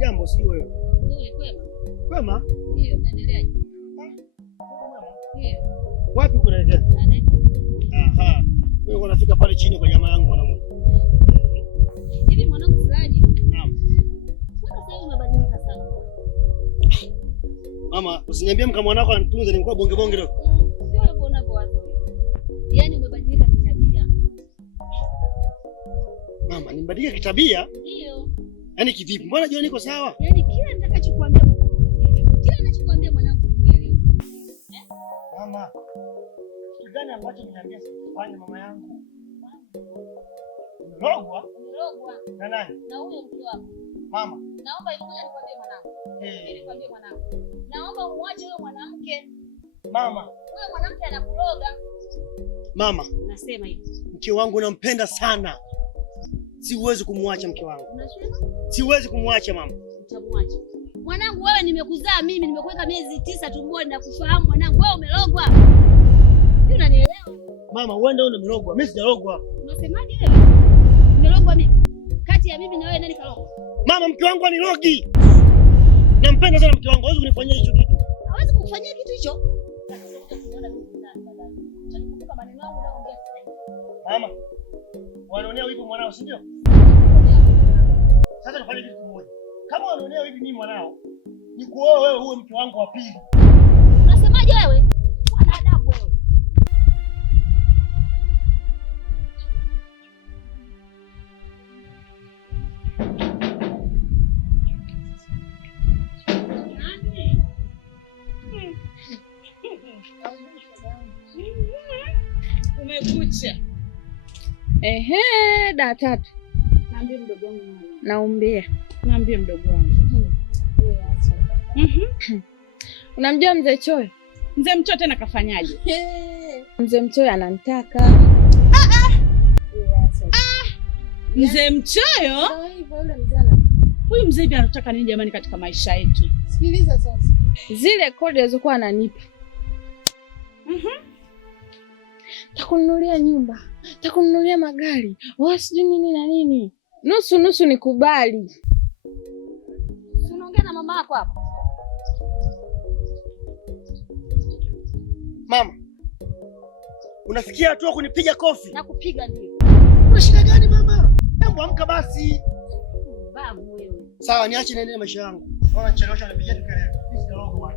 Jambo si wewe. Nzuri kwema. Kwema? Ndio, unaendeleaje? Ndio. Wapi unaelekea? Aha. Wewe unafika pale chini kwa jamaa yangu mwanangu. Hivi mwanangu Siraji? Naam. Mbona sasa umebadilika sana? Mama, usiniambie mka mwanako ananitunza nimekuwa bonge bonge leo. Sio hivyo unavyowaza wewe. Yaani umebadilika kitabia. Mama, nimebadilika kitabia? Ndio. Yaani kivipi? Mbona jioni niko sawa? Yaani kila nitakachokuambia mwanangu. Kila ninachokuambia mwanangu unielewe. Mama. Kitu gani ambacho niambia sifanye mama yangu? Logwa? Logwa. Na nani? Na huyo mtu wako. Mama. Naomba hivi ngoja nikwambie mwanangu. Nikwambie mwanangu. Naomba uache huyo mwanamke. Mama. Huyo mwanamke anakuloga. Mama. Nasema hivi. Mke wangu nampenda sana. Siwezi kumwacha mke wangu. Unasema? Siwezi kumwacha mama. Utamwacha. Mwanangu wewe nimekuzaa mimi, nimekuweka miezi 9 tumboni na kufahamu mwanangu wewe umelogwa. Si unanielewa? Mama, wewe ndio umelogwa. Mimi sijalogwa. Unasemaje wewe? Umelogwa mimi. Kati ya mimi na wewe nani kalogwa? Mama, mke wangu anirogi. Nampenda sana mke wangu. Hawezi kunifanyia hicho kitu. Hawezi kukufanyia kitu hicho? Mama, wanaonea wivu mwanao, si ndio? Sasa tufanye kitu kimoja. Kama wanaonea wivu mimi mwanao, nikuoe wewe uwe mke wangu wa pili. Unasemaje wewe? Bwana adabu wewe. Umekucha. Da tatu. Naambie mdogo wangu mwana. Naombea. Naambie mdogo wangu. Wewe acha. Unamjua mzee Choyo? Mzee Mchoyo tena kafanyaje? Mzee Mchoyo anamtaka. Wewe acha. Mzee Mchoyo? Huyu mzee hivi anataka nini jamani katika maisha yetu? Sikiliza sasa. Zile kodi alizokuwa ananipa. Takununulia nyumba, takununulia magari, sijui nini na nini. Nusu nusu nikubali. Unaongea na mama yako hapa? Mama, unafikia hatua kunipiga kofi? Nakupiga ndio. Una shida gani mama? Hebu amka basi. Babu wewe. Sawa, niache niendelee maisha yangu. Naona chelewesha nipigie kelele. Mimi sijaoga bwana.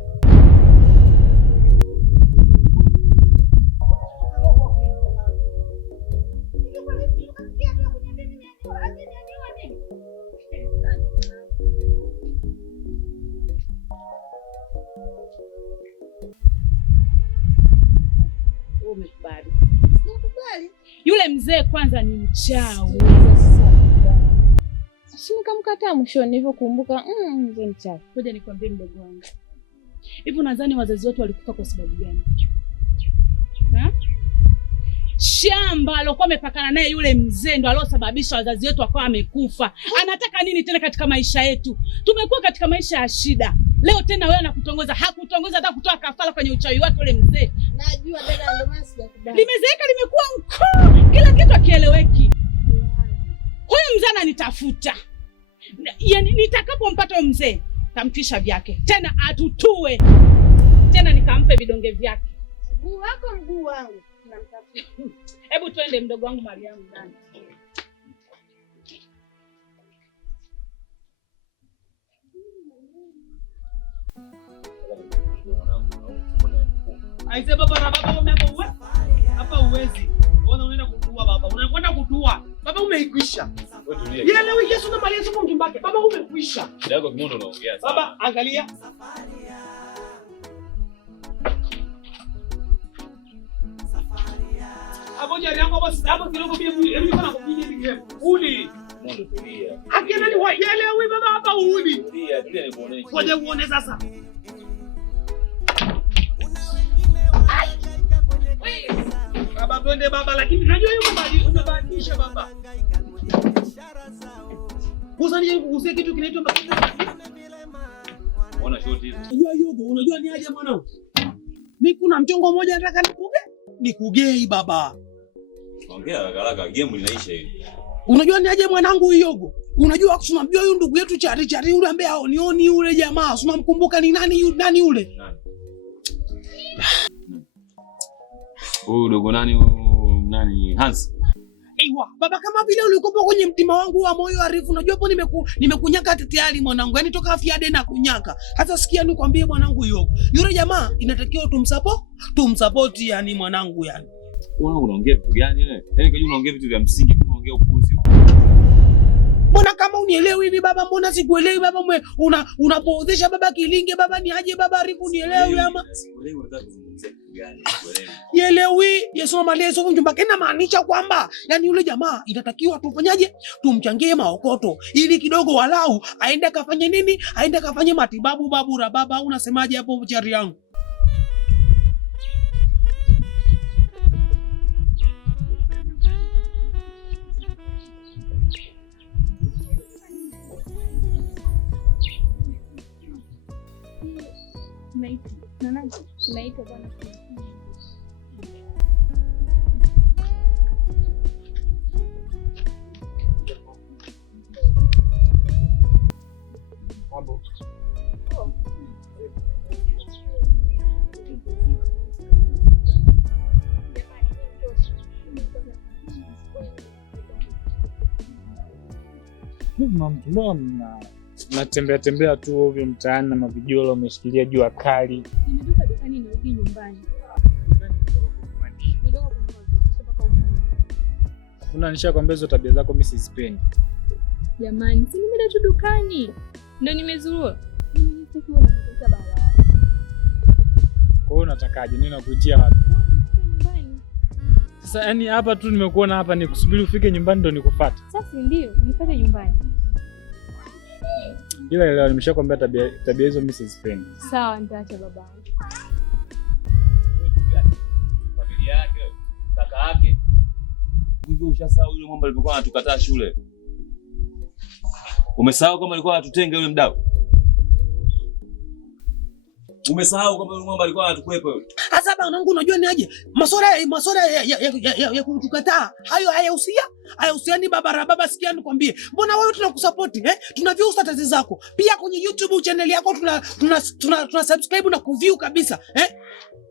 Umekubali. Sikubali. Yule mzee kwanza ni mchawi. Sisi nikamkataa mwishoni nilivyokumbuka mzee mchawi. Ngoja nikwambie mdogo wangu. Hivi nadhani wazazi wetu walikufa kwa sababu gani? Shamba alokuwa amepakana naye yule mzee ndo alosababisha wazazi wetu wakawa wamekufa. Anataka nini tena katika maisha yetu? Tumekuwa katika maisha ya shida. Leo tena wewe anakutongoza, hakutongoza hata kutoa kafara kwenye uchawi wake yule mzee. Najua dada ndo maana sijakubali. Limezeeka limekuwa mkuu, kila kitu akieleweki. Huyu mzee ananitafuta. Yaani nitakapompata huyo mzee, tamtisha vyake. Tena atutue. Tena nikampe vidonge vyake. Mguu wako mguu wangu. Hebu twende mdogo wangu Mariamu ndani. Aise baba na baba umehapo hapa uwezi. Unaenda kutua baba. Unakwenda kutua. Baba umeikwisha. Wewe tulia. Yeye leo Yesu na Maria sio mjumbake. Baba umekwisha. Shida yako kimono unaongea sana. Baba angalia. Aboja gari yangu hapo kidogo mimi niko kupiga hivi game. Uli. Mondo tulia. Akina ni waelewi baba hapa uli. Tulia, tulia nikuone. Ngoja uone sasa. Baba twende baba, lakini najua hiyo baba unabadilisha baba. Usanje kugusia kitu kinaitwa Ona shoti hizo. unajua yogo, unajua ni aje mwanangu? Mimi kuna mchongo mmoja nataka nikugei baba. Ongea haraka, game linaisha hivi. Unajua ni aje mwanangu yogo? Unajua tunamjua huyu ndugu yetu Chari yule ambaye haonioni yule jamaa. Unamkumbuka ni nani yule? Nani yule? Huyu dogo nani Hans? Aiwa, baba kama vile ulikopo kwenye mtima wangu wa moyo Arifu, unajua hapo nimekunyaka tayari mwanangu. Yaani toka afya hadi na kunyaka. Hata sikia nikwambie mwanangu yogo. Yule jamaa inatakiwa tumsupport yani mwanangu yani. Wewe unaongea vitu gani wewe? Yaani kama unaongea vitu vya msingi kama unaongea upuzi. Mbona kama unielewi hivi baba, mbona sikuelewi baba, unapoozesha baba kilinge baba, ni aje baba Arifu unielewi ama? Sikuelewi unataka kuzungumzia kitu gani? Sikuelewi. Yelewi, Yesu malezo mjomba kena maanisha kwamba yani yule jamaa inatakiwa tufanyaje? Tumchangie maokoto ili kidogo walau aende kafanye nini? Aende kafanye matibabu babu ra baba, unasemaje hapo Chari yangu? Naitwa bwana. Mambo. Natembea tembea tu ovyo mtaani na mavijolo umeshikilia jua kali. Nimetoka dukani nirudi nyumbani. Nishakwambia hizo tabia zako mimi sizipendi. Jamani, si nimeenda tu dukani. Ndio nimezurua. Mimi nitakiwa nakuta baba. Kwa hiyo unatakaje? Nini nakuitia wapi? Nyumbani. Sasa yani hapa tu nimekuona hapa nikusubiri ufike nyumbani ndo nikufuate. Sasa ndio, nipate nyumbani. Ila leo nimeshakwambia tabia hizo mimi sizipendi. Sawa, nitaacha baba. Familia yake, kaka yake. Hivi ushasahau yule mwamba alivyokuwa anatukataa shule? Umesahau kama alikuwa anatutenga yule mdau? Umesahau kama yule mwamba alikuwa anatukwepa yule? Sasa baba wangu unajua ni aje? Masuala ya kutukataa. Hayo hayahusiani baba, sikia nikwambie. Mbona wewe tunakusupport Tuna view status zako. Pia kwenye YouTube channel yako tuna subscribe na kuview kabisa.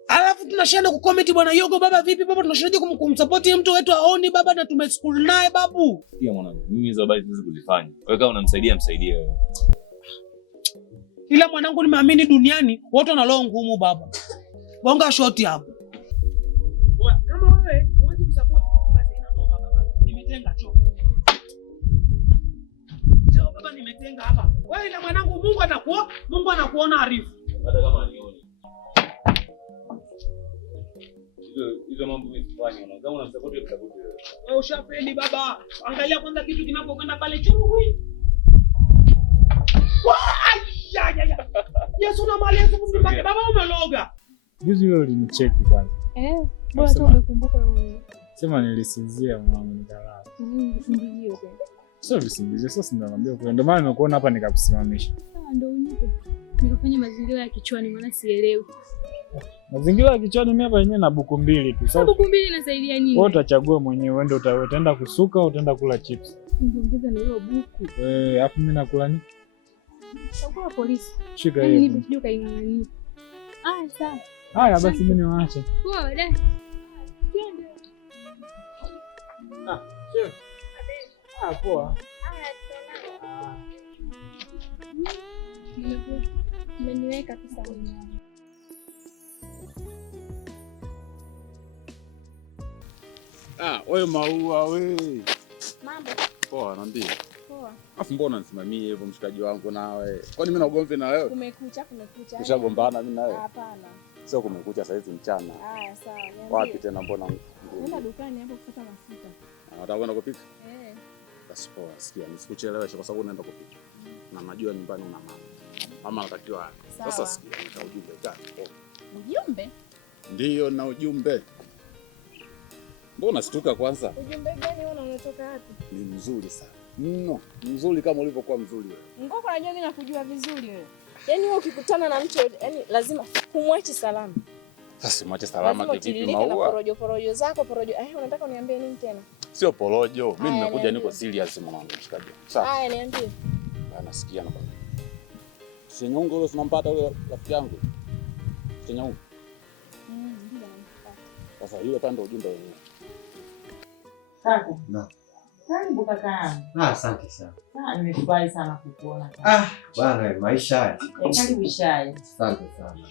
Alafu tunashare na kucomment bwana Yogo baba vipi baba, tunashiriki kumsupport mtu wetu aoni baba na tumeschool naye babu. Sikia mwanangu, mimi hizo habari siwezi kuzifanya. Wewe kama unamsaidia msaidie wewe. Ila mwanangu nimeamini duniani watu wana roho ngumu baba. Bonga shoti hapo. Kama wewe huwezi kusupport basi ina noma baba. Nimetenga choo. Choo baba nimetenga hapa. Wewe na mwanangu Mungu anakuona Arifu. Hata kama anioni. Hizo mambo mimi sifanye. Kama unamsupport wewe support wewe. Wewe ushapeli baba. Angalia kwanza kitu kinapokwenda pale churui. Ya. Yesu na mali Yesu mzibake baba umeloga. Juzi wewe ulinicheki kwanza. Bora tu umekumbuka wewe. Sema nilisinzia mwanangu nikalala. Ndio kweli. Sio visingizio, sasa ninakwambia kwa ndio maana nimekuona hapa nikakusimamisha. Ndio unipe. Nikafanya mazingira ya kichwani maana sielewi. Mazingira ya kichwani mimi hapa yenyewe na buku mbili tu. Sasa buku mbili inasaidia nini? Wewe utachagua mwenyewe, wewe ndio utaenda kusuka au utaenda kula chips. Ongeza na hiyo buku. Alafu mimi nakula nini? Kwa polisi. Shika hiyo. Mimi ndio kaingangania. Sawa. Haya basi mimi niwaache. Poa dada. Twende. Sure. Poa. Nimeniweka pesa mwenyewe. Wewe maua wewe. Mambo. Poa, niambie. Poa. Afu mbona unisimamie hivyo mshikaji wangu nawe? Kwani mimi na ugomvi na wewe? Kumekucha. Ushagombana mimi na wewe? Hapana. Sio kumekucha saa hizi mchana. Haya sawa. Wapi tena mbona? Nenda dukani hapo kufuata mafuta. Unataka kwenda kupika? Basi poa, sikia, nisikucheleweshe kwa sababu unaenda kupika. Na najua nyumbani una mama. Mama anatakiwa. Sasa sikia, nita ujumbe gani? Ujumbe? Ndiyo na ujumbe. Mbona situka kwanza? Ujumbe gani unatoka wapi? Ni mzuri sana. Mno, mzuri kama ulivyokuwa mzuri wewe. Ngoko unajua mimi nakujua vizuri wewe. Yaani wewe ukikutana na mtu yaani lazima kumwachi salama. Sasa mwache salama kivipi Maua? Porojo zako porojo. Unataka uniambie nini tena? Sio porojo. Mimi nimekuja niko serious mwanangu mshikaji. Sawa. Haya niambie. Nasikia nakwambia. Senyongo yule tunampata yule rafiki yangu. Senyongo. Ndio. Sasa yule pande ujumbe wenyewe. Kaka. Na. Karibu kaka. Asante sana. Nimefurahi sana kukuona. Bwana maisha haya. Karibu shai. Asante sana.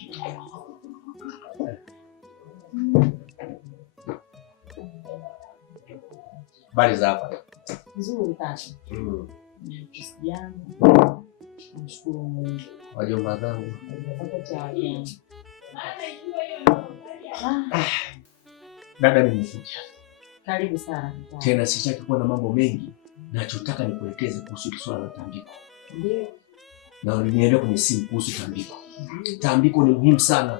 Habari za hapa? Nzuri kaka. Jambo. Nashukuru Mungu. Wajomba zangu. Dada nimekuja. Karibu sana. Tena sitaki kuwa na mambo mengi. Nachotaka nikuelekeze kuhusu swala la tambiko. Ndio. Na uliniambia kwenye simu kuhusu tambiko. Tambiko ni muhimu sana.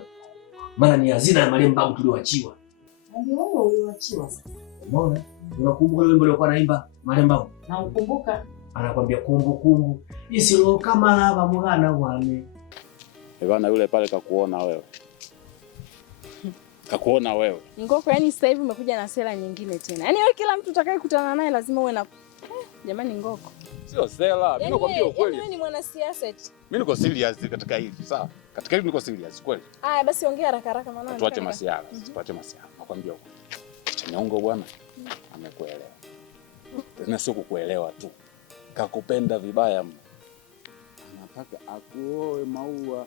Maana ni hazina ya marehemu babu tulioachiwa. Ndio wewe ulioachiwa sasa. Unaona? Unakumbuka ile wimbo uliokuwa naimba marehemu babu? Na ukumbuka? Anakuambia kumbukumbu. Isilo kama lava mwana wane. Bwana yule pale kakuona wewe. Kakuona wewe. Ngoko, yani sasa hivi umekuja na sera nyingine tena. Yaani wewe kila mtu utakayekutana naye lazima uwe na jamani Ngoko. Sio sera, mimi nakwambia ukweli. Wewe ni mwanasiasa eti. Mimi niko serious katika hili, sawa? Katika hili niko serious kweli. Haya basi ongea haraka haraka maana. Tuache masiara, tuache masiara. Nakwambia ukweli. Senyongo bwana amekuelewa. Tena sio kukuelewa tu. Kakupenda vibaya mno. Anataka akuoe Maua.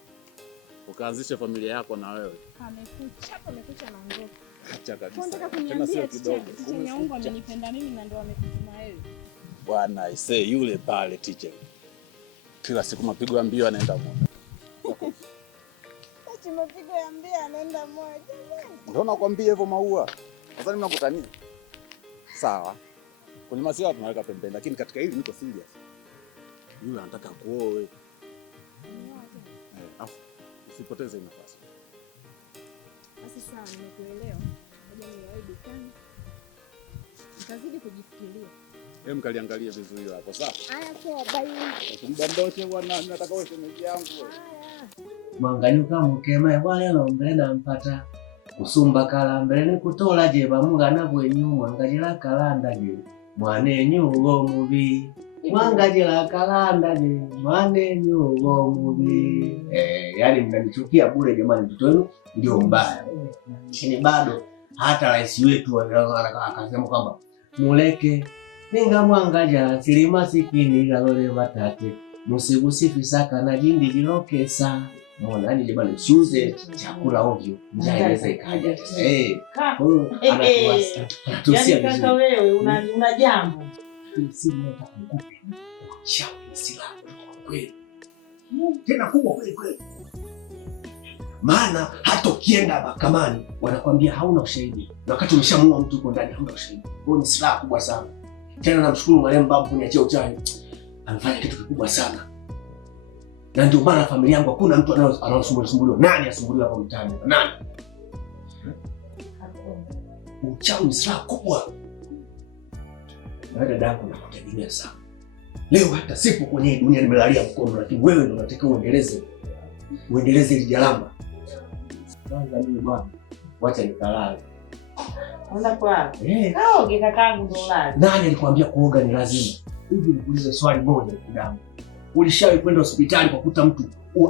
Ukaanzisha familia yako na wewe. Amekucha na Ngoko. Acha kabisa. Unataka kuniambia Senyongo amenipenda mimi na ndio amekutuma wewe. Bwana ise yule pale teacher. Kila siku mapigo ya mbio anaenda moja. Ati mapigo ya mbio anaenda moja. Ndio nakwambia hivyo Maua. Sasa mimi nakutania. Sawa. Kwenye masuala tunaweka pembeni lakini katika hili niko serious. Yule anataka kuoe. Usipoteze nafasi. Basi sawa, nimekuelewa. Ngoja niwahi dukani. Nikazidi kujifikiria. Hem, kaliangalia vizuri hapo, sawa? Haya poa, bye. Usimbandoshe bwana, nataka wewe shemeji yangu. Haya. Mwanganyuka mukema bwana lombele nampata. Kusumba kala mbele ni kutola je bamugana bwenyu mwangajira kalanda je. Mwanenyu ugo mubi. Mwangajira kalanda je. Mwanenyu ugo mubi. Yani mnanichukia bure jamani, mtoto wenu ndio mbaya. Lakini bado hata rais wetu akasema kwamba muleke ninga mwangaja silima sikini galole matate musigusifi na jindi jilokesa. Mbona ni jamani, usiuze chakula ovyo, njaa inaweza ikaja. Yaani kaka wewe una jambo. Si mmoja kukupe. Chao silaha kweli. Tena kubwa kweli kweli. Maana hata ukienda mahakamani wanakuambia hauna ushahidi. Na wakati umeshamuua mtu uko ndani hauna ushahidi. Hiyo ni silaha kubwa sana. Tena namshukuru marehemu babu kuniachia uchawi. Amefanya kitu kikubwa sana. Na ndio maana familia yangu hakuna mtu anayosumbuliwa. Nani asumbuliwa hapa mtaani? Nani? Uchawi ni silaha kubwa. Na dada yako nakutegemea sana. Leo hata sipo kwenye dunia nimelalia mkono, lakini wewe ndio unatakiwa uendeleze hili jalamba. Kwanza mimi bwana, wacha nikalale. Unataka kulala? Kaoge kakaangu ndo ulale. Nani alikwambia kuoga ni lazima? Hivi nikuulize swali moja kidamu. Ulishawahi kwenda hospitali kwa kukuta mtu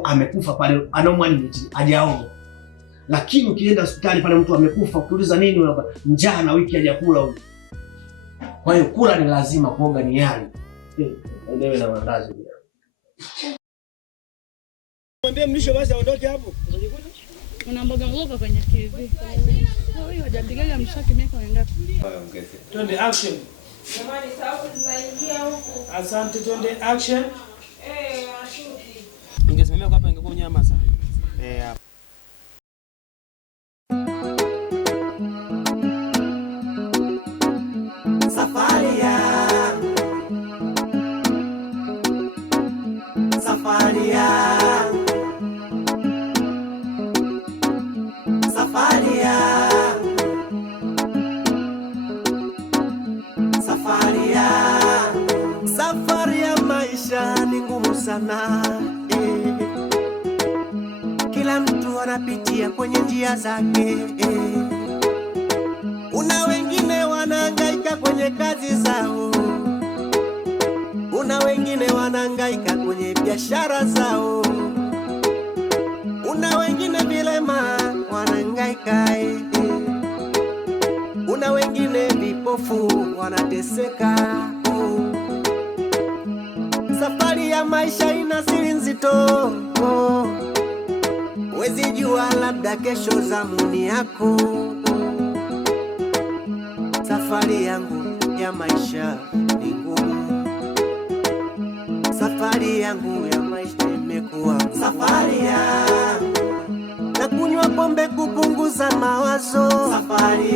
amekufa pale anaumwa nini hajaoga? Lakini ukienda hospitali pale mtu amekufa ukiuliza nini unapata njaa na wiki hajakula huyo. Kwa hiyo kula ni lazima, kuoga ni yali. Ndio na mandazi. Mwambie mlisho basi aondoke hapo. Una mboga mboga kwenye TV. Wewe hujampigaga mshaki miaka mingapi? Twende action. Jamani sauti zinaingia huko. Asante, twende action. Ashuti. Ningesimamia kwa hapa ingekuwa nyama sana. Hapa. kwenye njia zake. Kuna wengine wanahangaika kwenye kazi zao, kuna wengine wanahangaika kwenye biashara zao, kuna wengine vilema wanahangaika, kuna wengine vipofu wanateseka. Safari ya maisha ina siri nzito, huwezi jua, labda kesho zamuni yako. Safari yangu ya maisha ni ngumu, safari yangu ya maisha imekuwa safari ya na kunywa pombe kupunguza mawazo, safari